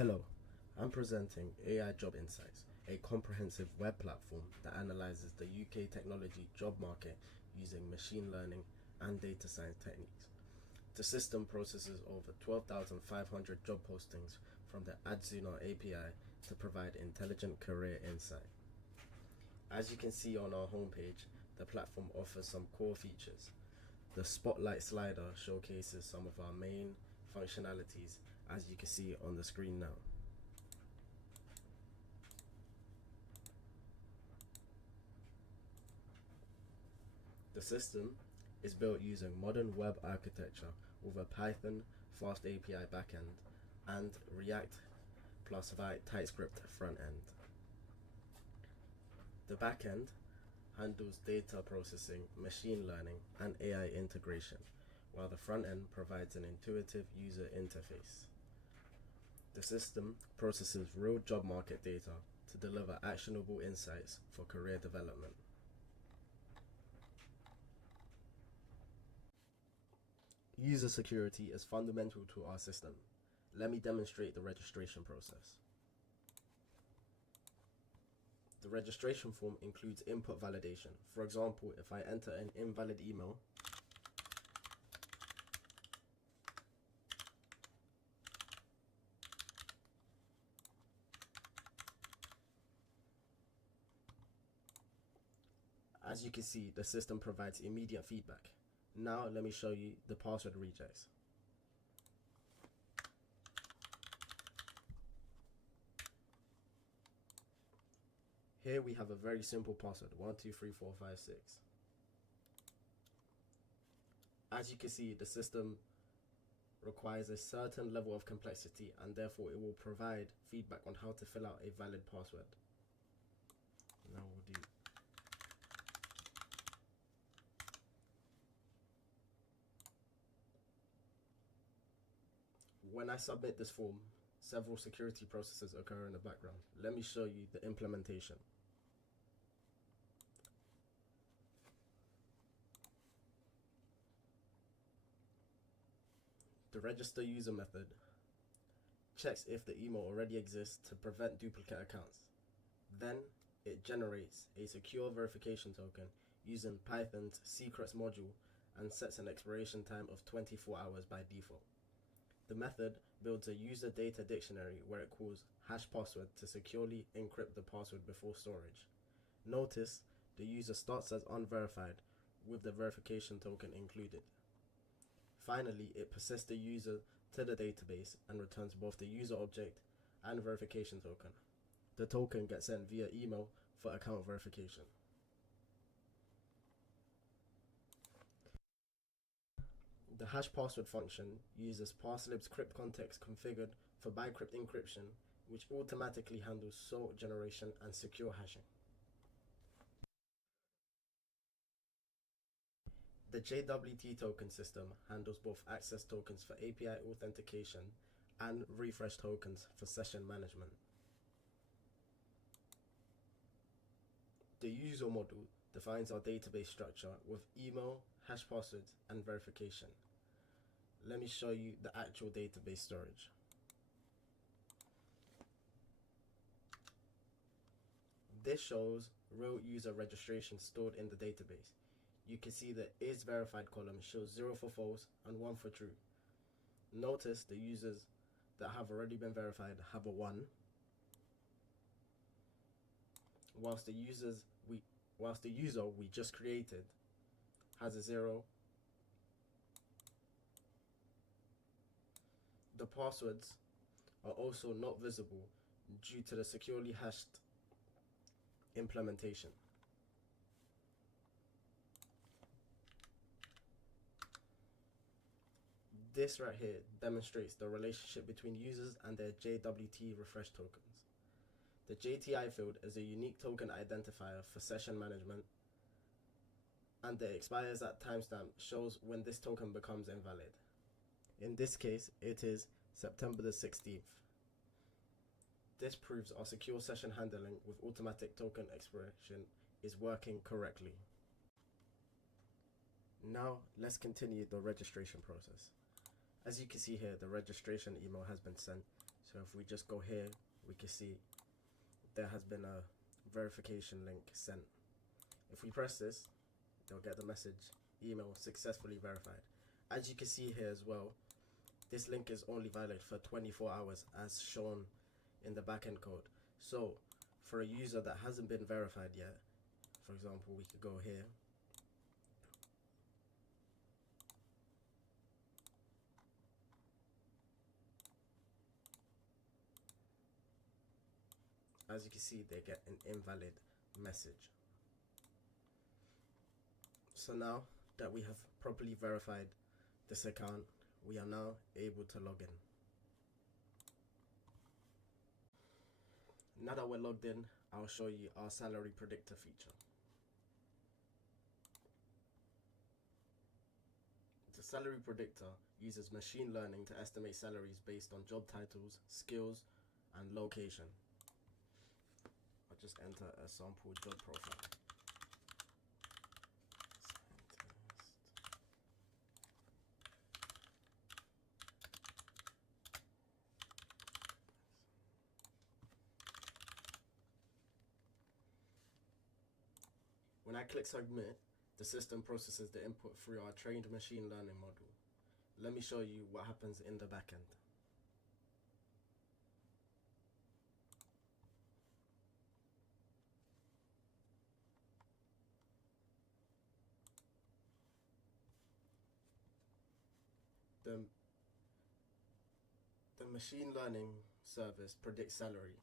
Hello, I'm presenting AI Job Insights, a comprehensive web platform that analyzes the UK technology job market using machine learning and data science techniques. The system processes over 12,500 job postings from the Adzuna API to provide intelligent career insight. As you can see on our homepage, the platform offers some core features. The Spotlight slider showcases some of our main functionalities, as you can see on the screen now. The system is built using modern web architecture with a Python fast API backend and React plus TypeScript front end. The backend handles data processing, machine learning, and AI integration, while the front end provides an intuitive user interface. The system processes real job market data to deliver actionable insights for career development. User security is fundamental to our system. Let me demonstrate the registration process. The registration form includes input validation. For example, if I enter an invalid email, as you can see, the system provides immediate feedback. Now let me show you the password rejects. Here we have a very simple password, 123456. As you can see, the system requires a certain level of complexity, and therefore it will provide feedback on how to fill out a valid password. Now we'll do when I submit this form, several security processes occur in the background. Let me show you the implementation. The register user method checks if the email already exists to prevent duplicate accounts. Then it generates a secure verification token using Python's secrets module and sets an expiration time of 24 hours by default. The method builds a user data dictionary where it calls hash password to securely encrypt the password before storage. Notice the user starts as unverified with the verification token included. Finally, it persists the user to the database and returns both the user object and verification token. The token gets sent via email for account verification. The hash password function uses Parslib's crypt context configured for bicrypt encryption, which automatically handles salt generation and secure hashing. The JWT token system handles both access tokens for API authentication and refresh tokens for session management. The user model defines our database structure with email, hash passwords, and verification. Let me show you the actual database storage. This shows real user registration stored in the database. You can see the is verified column shows 0 for false and 1 for true. Notice the users that have already been verified have a 1, whilst the user we just created has a 0. The passwords are also not visible due to the securely hashed implementation. This right here demonstrates the relationship between users and their JWT refresh tokens. The JTI field is a unique token identifier for session management, and the expires at timestamp shows when this token becomes invalid. In this case, it is September the 16th. This proves our secure session handling with automatic token expiration is working correctly. Now, let's continue the registration process. As you can see here, the registration email has been sent, So if we just go here, we can see there has been a verification link sent. If we press this, they'll get the message, email successfully verified. As you can see here as well, this link is only valid for 24 hours as shown in the backend code. So for a user that hasn't been verified yet, for example, we could go here. As you can see, they get an invalid message. So now that we have properly verified this account, we are now able to log in. Now that we're logged in, I'll show you our salary predictor feature. The salary predictor uses machine learning to estimate salaries based on job titles, skills, and location. I'll just enter a sample job profile. When I click submit, the system processes the input through our trained machine learning model. Let me show you what happens in the backend. The machine learning service predicts salary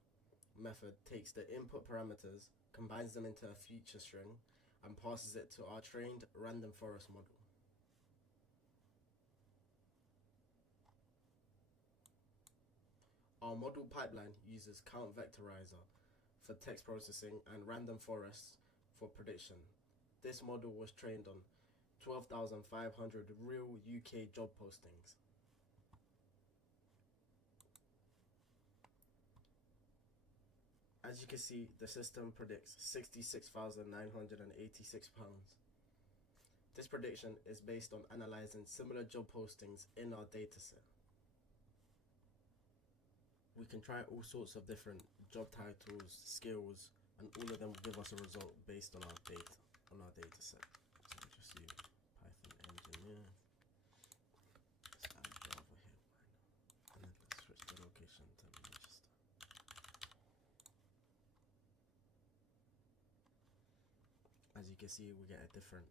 method takes the input parameters, combines them into a feature string, and passes it to our trained random forest model. Our model pipeline uses Count Vectorizer for text processing and random forests for prediction. This model was trained on 12,500 real UK job postings. As you can see, the system predicts £66,986. This prediction is based on analyzing similar job postings in our dataset. We can try all sorts of different job titles, skills, and all of them will give us a result based on our dataset. So we just use Python engineer. Let's add Java here, and then let's switch the location to Manchester. As you can see, we get a different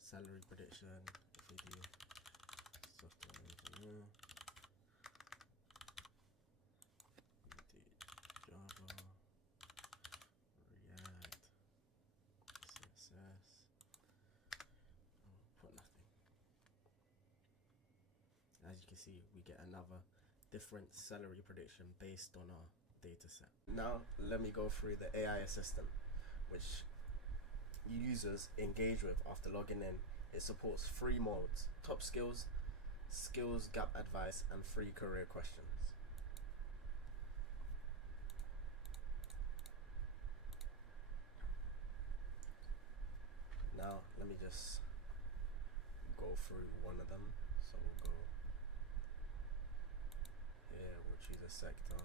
salary prediction if we do software engineer. We do Java, React, CSS. Put nothing. As you can see, we get another different salary prediction based on our dataset. Now, let me go through the AI assistant, which users engage with after logging in. It supports 3 modes: top skills, skills gap advice, and 3 career questions. Now let me just go through one of them. So we'll go here, we'll choose a sector,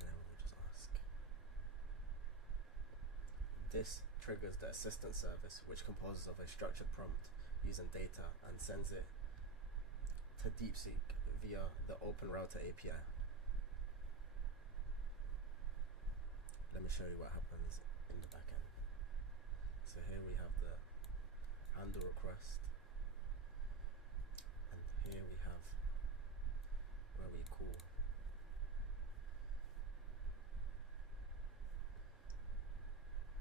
and then we'll just ask. This triggers the assistant service, which composes of a structured prompt using data and sends it to DeepSeek via the OpenRouter API. Let me show you what happens in the backend. So here we have the handle request, and here we have where we call.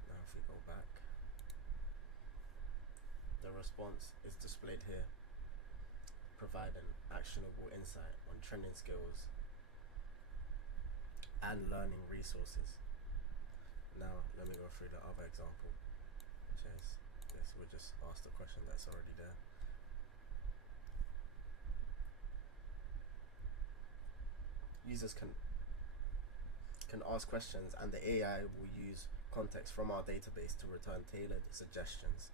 Now if we go back, the response is displayed here, providing actionable insight on trending skills and learning resources. Now let me go through the other example, which is this. We'll just ask the question that's already there. Users can ask questions, and the AI will use context from our database to return tailored suggestions.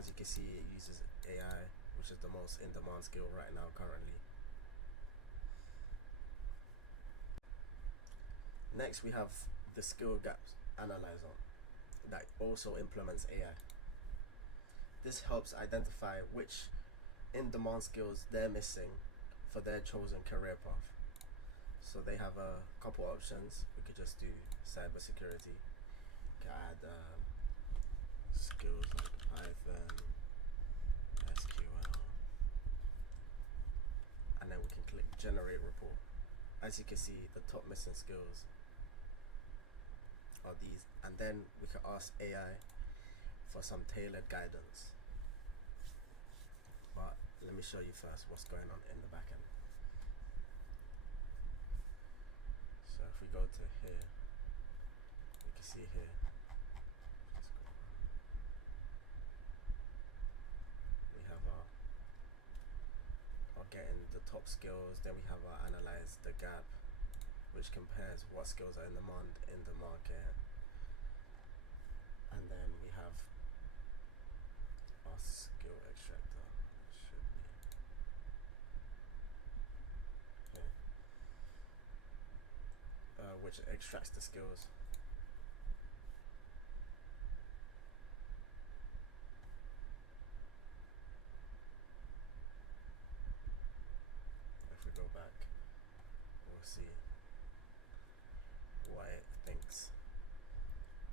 As you can see, it uses AI, which is the most in-demand skill right now currently. Next, we have the skill gaps analyzer that also implements AI. This helps identify which in-demand skills they're missing for their chosen career path. So they have a couple options. We could just do cybersecurity. We can add skills like Python, SQL, and then we can click generate report. As you can see, the top missing skills are these, and then we can ask AI for some tailored guidance. But let me show you first what's going on in the back end. So if we go to here, you can see here, we have our getting the top skills, then we have our analyze the gap, which compares what skills are in demand in the market, and then we have our skill extractor, should be here, which extracts the skills. If we go back, we'll see what it thinks.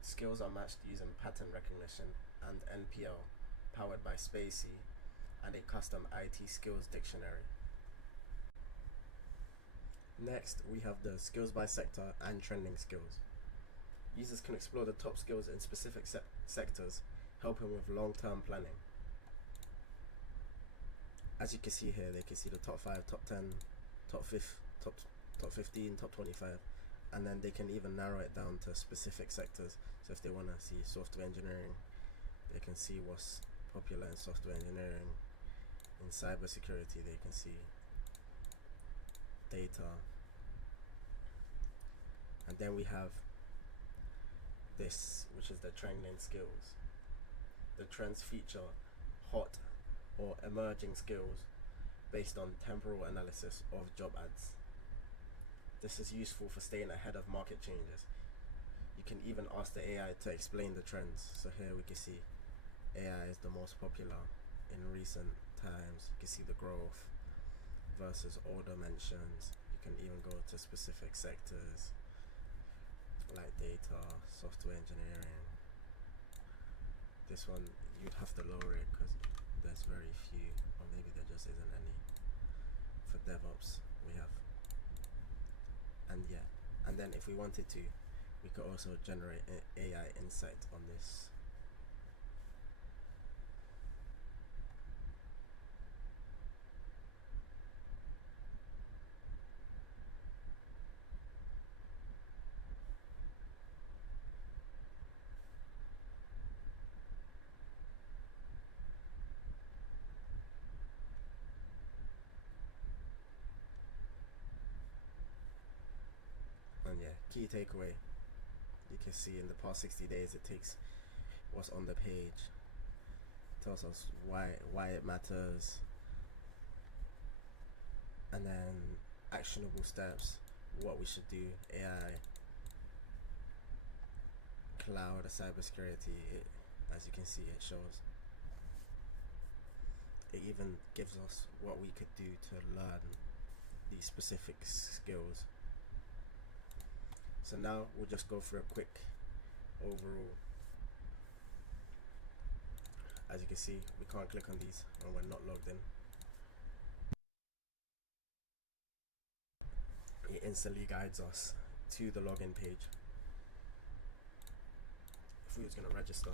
Skills are matched using pattern recognition and NPL, powered by Spacey and a custom IT skills dictionary. Next, we have the skills by sector and trending skills. Users can explore the top skills in specific sectors, helping with long-term planning. As you can see here, they can see the top 5, top 10, top 15, top 25, and then they can even narrow it down to specific sectors. So if they want to see software engineering, they can see what's popular in software engineering. In cybersecurity, they can see data. And then we have this, which is the trending skills. The trends feature hot or emerging skills based on temporal analysis of job ads. This is useful for staying ahead of market changes. You can even ask the AI to explain the trends. So here we can see AI is the most popular in recent times. You can see the growth versus older mentions. You can even go to specific sectors like data, software engineering. This one you'd have to lower it because there's very few, or maybe there just isn't any. For DevOps we have, and yeah, and then if we wanted to, we could also generate AI insight on this. And yeah, key takeaway, you can see in the past 60 days it takes what's on the page, tells us why it matters, and then actionable steps, what we should do, AI, cloud, cybersecurity. As you can see, it shows. It even gives us what we could do to learn these specific skills. So now we'll just go through a quick overall. As you can see, we can't click on these when we're not logged in. It instantly guides us to the login page. If we was going to register,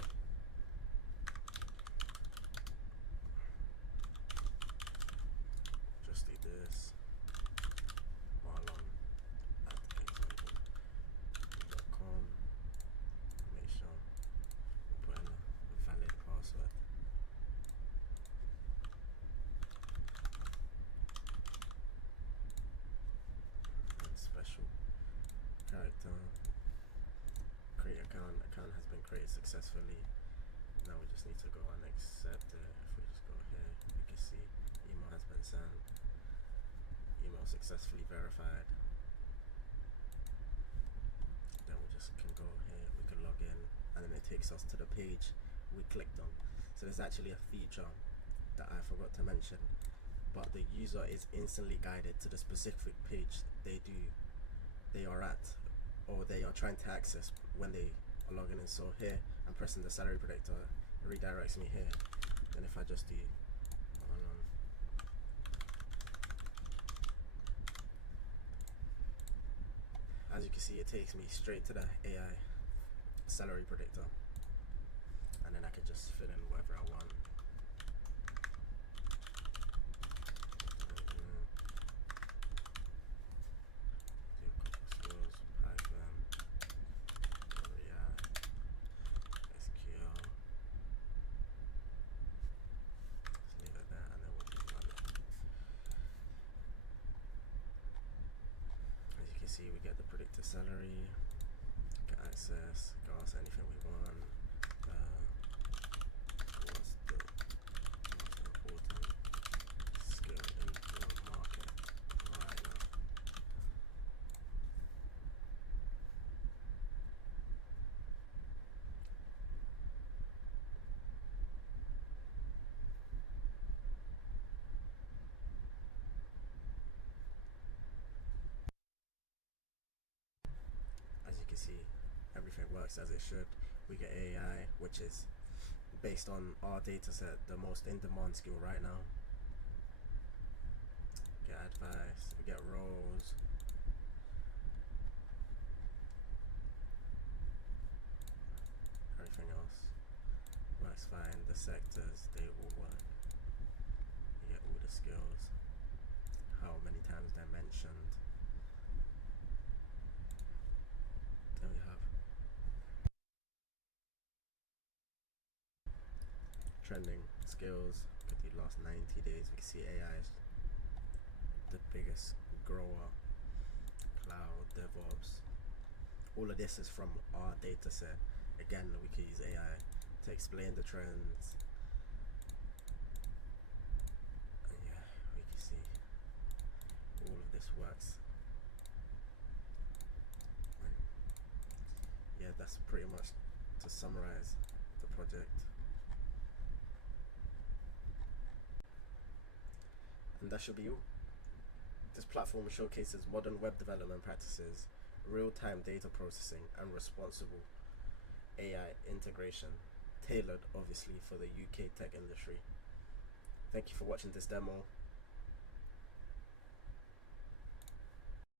just do this, marlon@exotic.com, make sure we put in a valid password. Special character, create account has been created successfully. Now we just need to go and accept it. If we just go here, we can see email has been sent, email successfully verified. Then we just can go here, we can log in, and then it takes us to the page we clicked on. So there's actually a feature that I forgot to mention, but the user is instantly guided to the specific page they are at, or they are trying to access when they are logging in. So here I'm pressing the salary predictor, it redirects me here. Then if I just do as you can see, it takes me straight to the AI salary predictor, and then I can just fill in whatever I want. See, we get the predicted salary, get access, can ask anything we want. What's the most important skill in the market right now? As you can see, everything works as it should. We get AI, which is based on our data set, the most in-demand skill right now. Get advice, we get roles. Everything else works fine. The sectors, they all work. You get all the skills, how many times they're mentioned. There we have trending skills. Look at the last 90 days. We can see AI is the biggest grower. Cloud, DevOps. All of this is from our data set. Again, we can use AI to explain the trends. And yeah, we can see all of this works. And yeah, that's pretty much to summarize the project. And that should be all. This platform showcases modern web development practices, real-time data processing, and responsible AI integration, tailored obviously for the UK tech industry. Thank you for watching this demo.